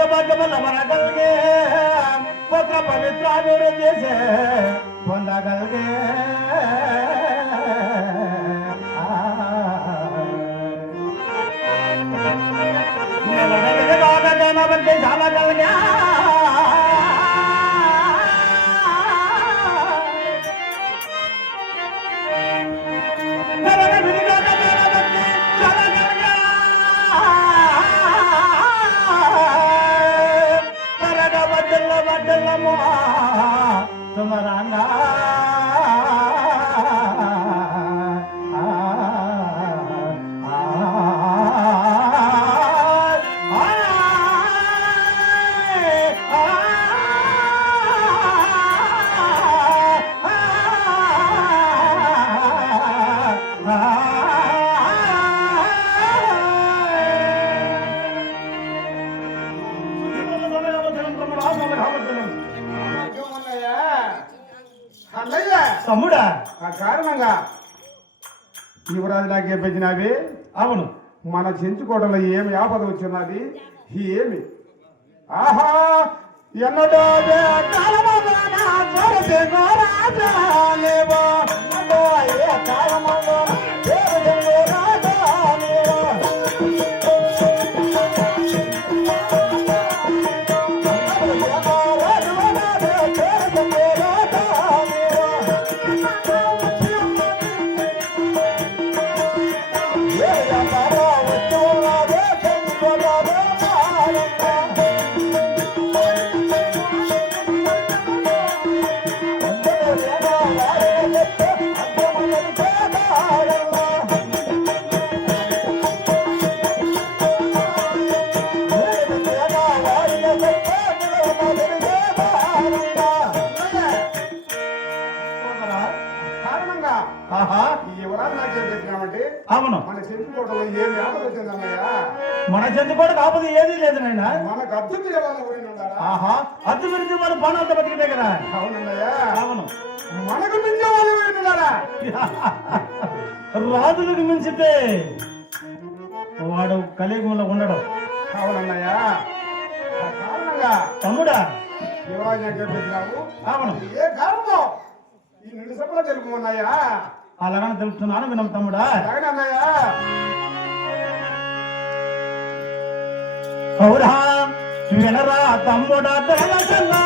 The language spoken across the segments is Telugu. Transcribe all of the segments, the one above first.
ఆయురారోగ్యమగలగే ఒక పవిత్రాడు చేసే పొందగలిగే. సుమరంగా అన్నయ్య తమ్ముడా? ఆ కారణంగా యువరాజు నాకు అవును. మన చెంచుకోటలో ఏమి ఆపద వచ్చినది? ఏమి? ఆహా! ఎన్నడో Oh, oh, oh, ఆహా ఈ యువరాజు నాకేం పెట్టినామంటే అవును. మన చెంచుకోటలో ఏమి ఆపద వచ్చిందన్నయ్య మన ఏది లేదు నాయన. మనకు పోయిన ఉన్నారా ఆహా అద్దు విరిచి మన బాణాలతో బతికితే కదా? అవునన్నయ్య అవును. మనకు వాళ్ళు ఉన్నారా? రాజులకు మించితే వాడు కలియుగంలో ఉండడు. అవునన్నయ్య కారణంగా తమ్ముడా? యువరాజు అవును. ఏ కారణం? ఈ నిండు సభలో తెలుపుకున్నాయా అలాగని తెలుపుతున్నాను వినం తమ్ముడా. అన్నయ్య అవురా వినరా తమ్ముడా తెలసల్లా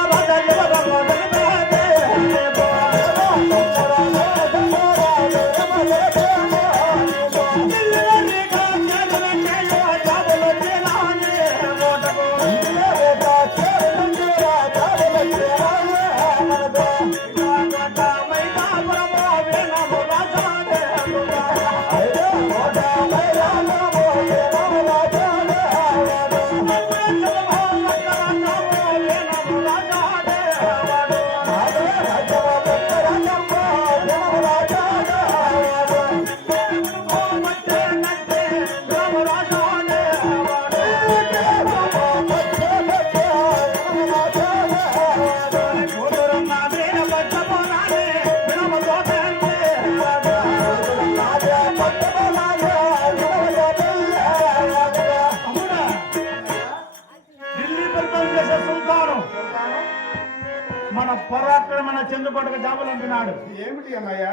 చంద్రకోటకు జాబులు అంటున్నాడు. ఏమిటి అన్నయ్య?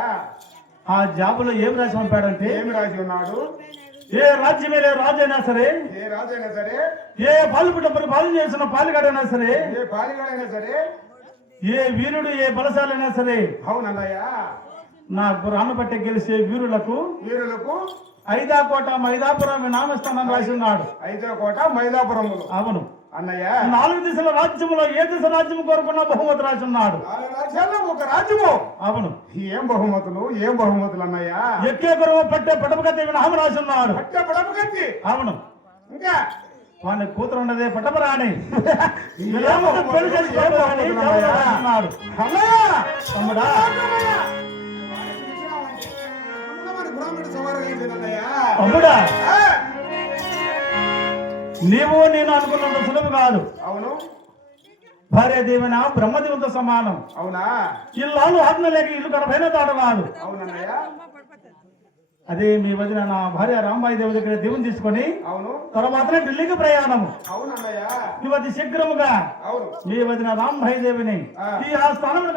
ఆ జాబులో ఏం రాసి పంపాడంటే ఏమి రాసి ఉన్నాడు? ఏ రాజ్యమేలే రాజైనా సరే ఏ రాజైనా సరే ఏ పాలుపుట పరిపాలన చేసిన పాలిగాడైనా సరే ఏ బాలిగాడైనా సరే ఏ వీరుడు ఏ బలశాలైనా సరే అవునన్నయ్య. నా గురాన్ని పట్టి గెలిచే వీరులకు వీరులకు ఐదా కోట మైదాపురం నామస్థానం రాసి ఉన్నాడు. ఐదో కోట మైదాపురములు. అవును. అన్నయ్య. నాలుగు దిశల రాజ్యములో ఏ దిశ రాజ్యం కోరుకున్నా బహుమతి రాసి ఉన్నాడు. రాజ్యాల్లో ఒక రాజ్యము. అవును. ఏం బహుమతులు? ఏం బహుమతులు అన్నయ్య? ఎక్కే గురువు పట్టే పటపకతి నామ రాసి ఉన్నాడు. పట్టే పడపు కత్తి అవును. ఇంకా? వాని కూతురు ఉన్నదే ఏమో, పెళ్ళి అన్నయ్య? తమ్ముడా. తమ్ముడా నీవు నేను అనుకున్నంత సులభం కాదు. అవును. భార్య దీవెన బ్రహ్మదేవుతో సమానం. అవునా? ఇల్లాలు ఆజ్ఞ లేక ఇల్లు గడపైన తాడు కాదు అదే మీ వదిన నా భార్య రాంబాయి దేవి దగ్గర దేవుని తీసుకొని అవును. తర్వాతనే ఢిల్లీకి ప్రయాణము. అవునన్నయ్య. శీఘ్రముగా అవును. మీ వదిన రాంబాయి దేవిని. ఈ ఆ స్థానంలో